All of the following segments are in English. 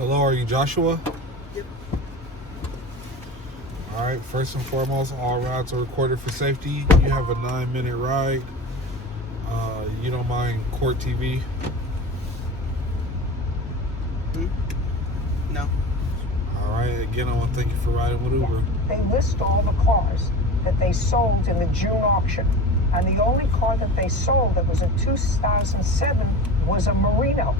Hello, are you Joshua? Yep. All right, first and foremost, all rides are recorded for safety. You have a 9-minute ride. You don't mind Court TV? No. All right, again, I want to thank you for riding with Uber. They list all the cars that they sold in the June auction. And the only car that they sold that was a 2007 was a Merino.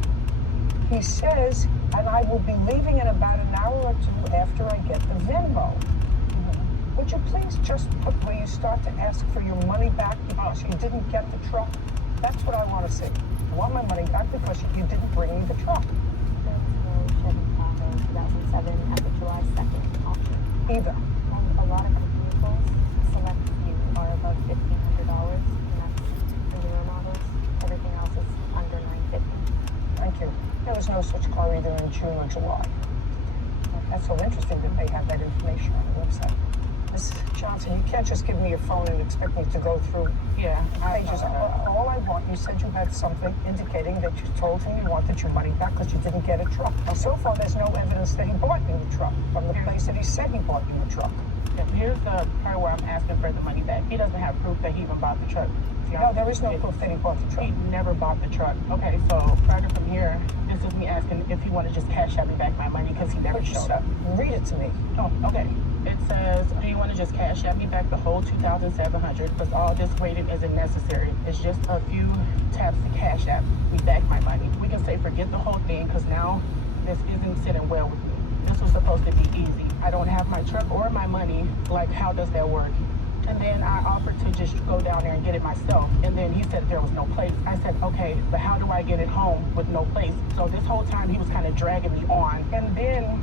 He says, and I will be leaving in about an hour or two after I get the Venmo. Would you please just put where you start to ask for your money back because you didn't get the truck? That's what I want to see. I want my money back because you didn't bring me the truck. There's no Chevy Tahoe 2007 at the July 2nd auction. Either. And a lot of the vehicles, select few, are above $1,500, and that's the newer models. Everything else is under $950. Thank you. There was no such car either in June or July. That's so interesting that they have that information on the website. Ms. Johnson, you can't just give me your phone and expect me to go through pages. All I want, you said you had something indicating that you told him you wanted your money back because you didn't get a truck. Now, so far, there's no evidence that he bought you a truck from the place that he said he bought you a truck. Here's the part where I'm asking for the money back. He doesn't have proof that he even bought the truck. No, there is no proof that he bought the truck. He never bought the truck. Okay, so further from here, this is me asking if he want to just cash out me back my money because he never showed up. Read it to me. Oh, okay. It says, do you want to just cash out me back the whole $2,700 because all this waiting isn't necessary. It's just a few taps to cash out me back my money. We can say forget the whole thing because now this isn't sitting well with me. This was supposed to be easy. I don't have my truck or my money. Like, how does that work? And then I offered to just go down there and get it myself. And then he said there was no place. I said, okay, but how do I get it home with no place? So this whole time he was kind of dragging me on. And then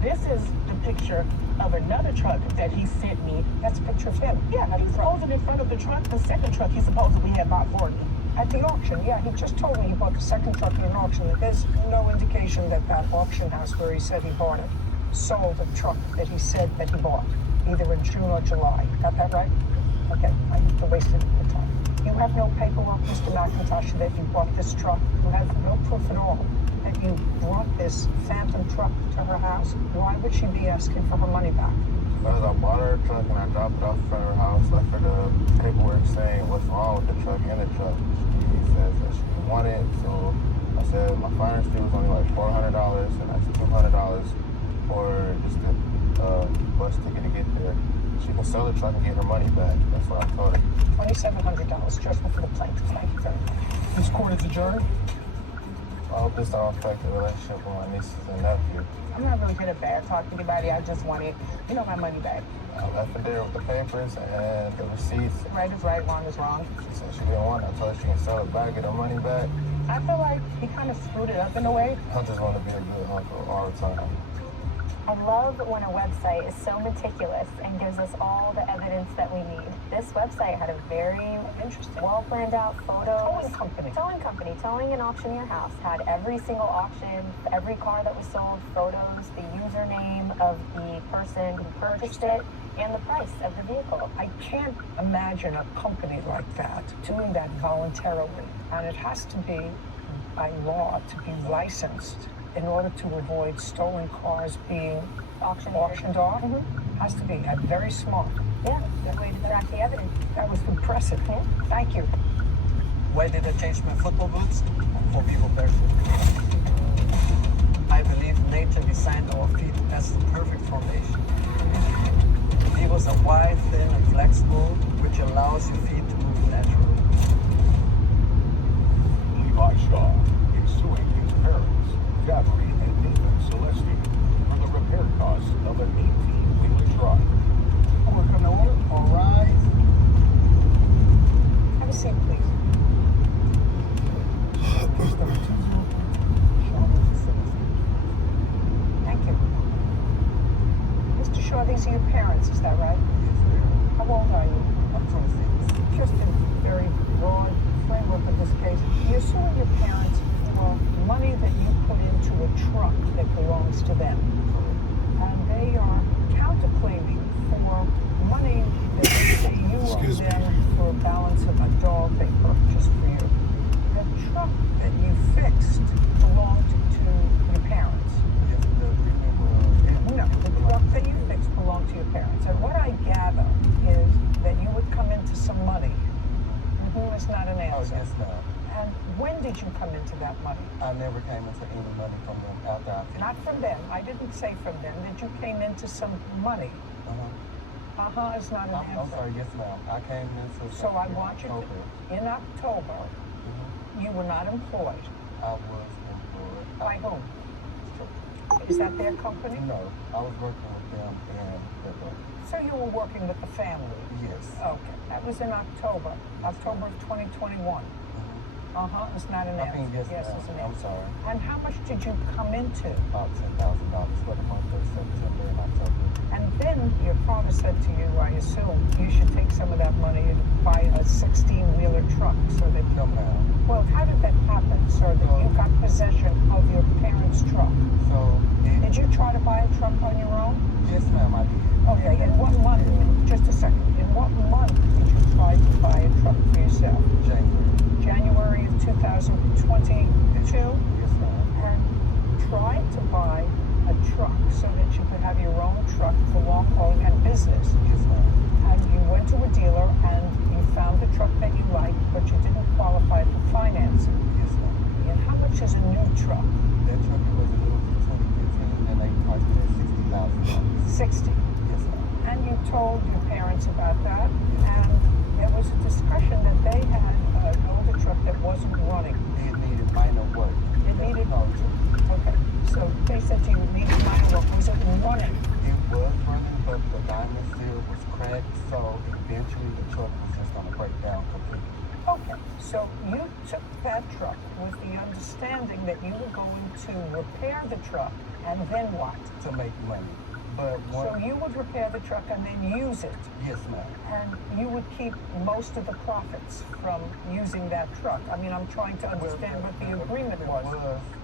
this is the picture of another truck that he sent me. That's a picture of him. Yeah, he's posing in front of the truck, the second truck he supposedly had bought for me. At the auction, yeah, he just told me he bought the second truck in an auction. There's no indication that that auction house where he said he bought it sold a truck that he said that he bought, either in June or July. Got that right? Okay, I have to waste your time. You have no paperwork, Mr. McIntosh, that you bought this truck. You have no proof at all that you brought this phantom truck to her house. Why would she be asking for her money back? Because I bought her a truck and I dropped it off in front of her house, left her the paperwork saying what's wrong with the truck and the truck. She says that she didn't want it, so I said my finance fee was only like $400 and that's $200 for just the bus ticket to get there. She can sell the truck and get her money back. That's what I told her. $2,700 judgment for the plaintiff. Thank you very much. This court is adjourned. I hope this don't affect the relationship with my nieces and nephew. I'm not really here to bad talk anybody. I just wanted, my money back. I left her there with the papers and the receipts. Right is right, wrong is wrong. She said she didn't want it. I told her she can sell it back, get her money back. I feel like he kind of screwed it up in a way. I just want to be a good uncle all the time. I love when a website is so meticulous and gives us all the evidence that we need. This website had a very interesting, well planned out photos. Towing company, towing and auction your house. Had every single auction, every car that was sold, photos, the username of the person who purchased it, and the price of the vehicle. I can't imagine a company like that doing that voluntarily. And it has to be by law to be licensed in order to avoid stolen cars being auctioned off. Has to be very smart. Yeah, good way to track the evidence. That was impressive. Thank you. Why did I change my football boots? For people barefoot. I believe nature designed our feet as the perfect formation. Heels are wide, thin, and flexible, which allows your feet to move naturally. Levi Shaw is suing his parents, Gabby and Nathan Celestine, for the repair costs of an 18-wheeler truck. We're going to order. All right. Have a seat, please. Thank you. Mr. Shaw, these are your parents, is that right? How old are you? I'm 26. Just in very broad framework of this case, you're suing your parents for money that you put into a truck that belongs to them. And they are counterclaiming for money that they say you owe them for a balance of a dog they purchased for you. The truck that you fixed belonged to your parents. come into that money? I never came into any money from them after I finished. Not from them. I didn't say from them. That you came into some money. Uh-huh. Is not an I'm answer. sorry, yes ma'am. I came into So I want you October. to, in October, you were not employed. I was employed. By whom? Sure. Is that their company? No, I was working with them and with them. So you were working with the family? Yes. Okay. That was in October of 2021. It's not an I answer. think yes, It's an ma'am. I'm answer. sorry. And how much did you come into? About $10,000 for the month of September and October. And then your father said to you, I assume, you should take some of that money and buy a 16-wheeler truck so that No, ma'am. Well, how did that happen, sir, that you got possession of your parents' truck? So, Did you try to buy a truck on your own? yes, ma'am, I did. Okay, in what month? Just a second. In what month did you try to buy a truck for yourself? January of 2022? Yes, ma'am. And tried to buy a truck so that you could have your own truck for long haul and business. Yes, ma'am. And you went to a dealer and you found a truck that you liked, but you didn't qualify for financing. Yes, ma'am. And how much is a new truck? That truck was new for 2015 and they priced it at $60,000. 60. Yes, ma'am. And you told your parents about that, and there was a discussion that they had an older truck that wasn't running. It needed minor work. It needed. No, Okay, so they said to you it needed minor work. Was it running? it was running, but the diamond seal was cracked, so eventually the truck was just going to break down completely. Okay, so you took that truck with the understanding that you were going to repair the truck, and then what? To make money. But So you would repair the truck and then use it, yes, ma'am. and you would keep most of the profits from using that truck. I mean, I'm trying to understand what the agreement was.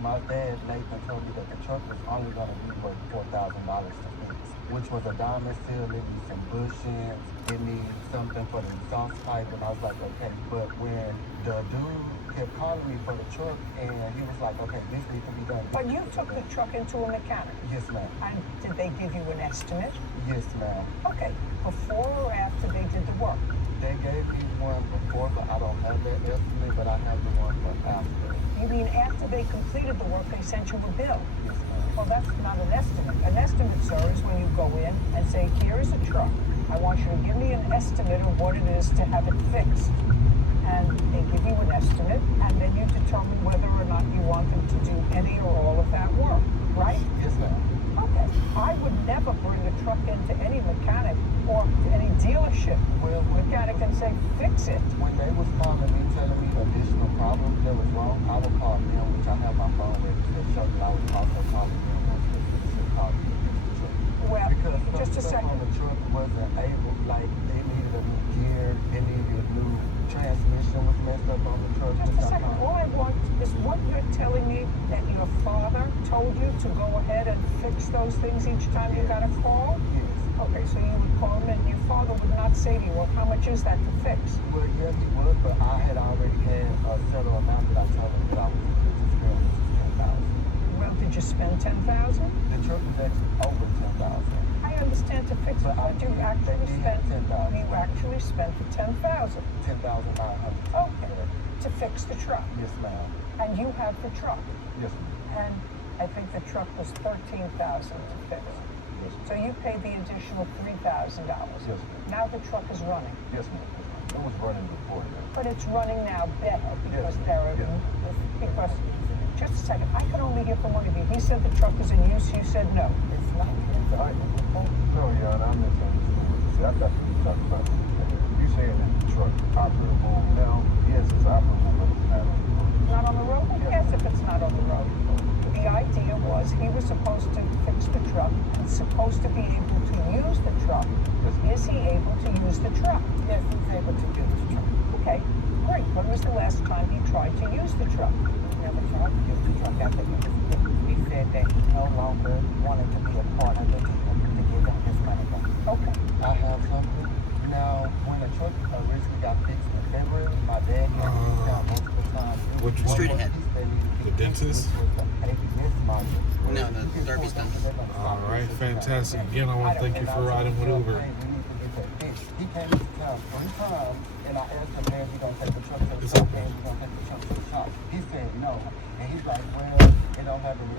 My dad, Nathan, told me that the truck was only going to be worth $4,000 to fix, which was a diamond seal. It needs some bushings. It needs something for the exhaust pipe. And I was like, okay. But when the dude kept calling me for the truck, and he was like, okay, this needs to be done. But you took the truck into a mechanic, Yes, ma'am. and did they give you an estimate? Yes, ma'am. Okay, before or after they did the work? They gave me one before, but I don't have that estimate, but I have the one for after. You mean after they completed the work, they sent you a bill? Yes, ma'am. Well, that's not an estimate. An estimate, sir, is when you go in and say, here is a truck. I want you to give me an estimate of what it is to have it fixed. And they give you an estimate, and then you determine whether or not you want them to do any or all of that work, right? Yes, ma'am. Okay. I would never bring a truck into any mechanic or to any dealership Well, mechanic and say, fix it. when they was calling me, telling me additional problems that was wrong, I would call them, which I have my phone with, to show you I was also calling them once the call me to fix the truck. Well, Because just a some stuff on second. the truck wasn't able, like, it needed a new gear, it needed a new transmission was messed up on the truck. Just which a I second. called. All I want is what you're telling me that your father told you to go ahead and fix those things each time you got a call? Yes. Okay, so you would call him and your father would not say to you, well, how much is that to fix? Well, yeah, he was, but I had already had a settled amount that I told him that I was going to spend, which was $10,000. Well, did you spend $10,000? The truck was actually over $10,000. I understand to fix it, but you actually spent, $10,000. you actually spent the $10,000. $10,900. Okay, to fix the truck. Yes, ma'am. And you have the truck. Yes, ma'am. And I think the truck was $13,000 to fix. Yes, So you paid the additional $3,000. Yes, ma'am. Now the truck is running. Yes, ma'am. It was running before that. But it's running now better because Yes. there are, Yes. because, just a second, I can only hear from one of you. He said the truck is in use, you said no. It's not. No, Your Honor, I'm misunderstanding. See, I thought you were talking about you saying that the truck operable now. Yes, it's operable, but it's not. Not on the road? Who cares if it's not on the road? The idea was he was supposed to fix the truck and supposed to be able to use the truck. Is he able to use the truck? Yes, he's able to use the truck. Okay, great. When was the last time he tried to use the truck? He never tried to use the truck after he said that he no longer wanted to be a part of the deal to give him his money back. Okay. I have something. Now, when the truck originally got fixed in February, my dad had me down multiple times. Which one? Straight ahead. The dentist? No, the Darby's dentist. All right, fantastic. Again, I want to thank you for riding with Uber. He came to town 3 times, and I asked him, man, we gonna take the truck to the It's shop, okay. man, we gonna take the truck to the shop. He said, no. no. And he's like, well, it don't have a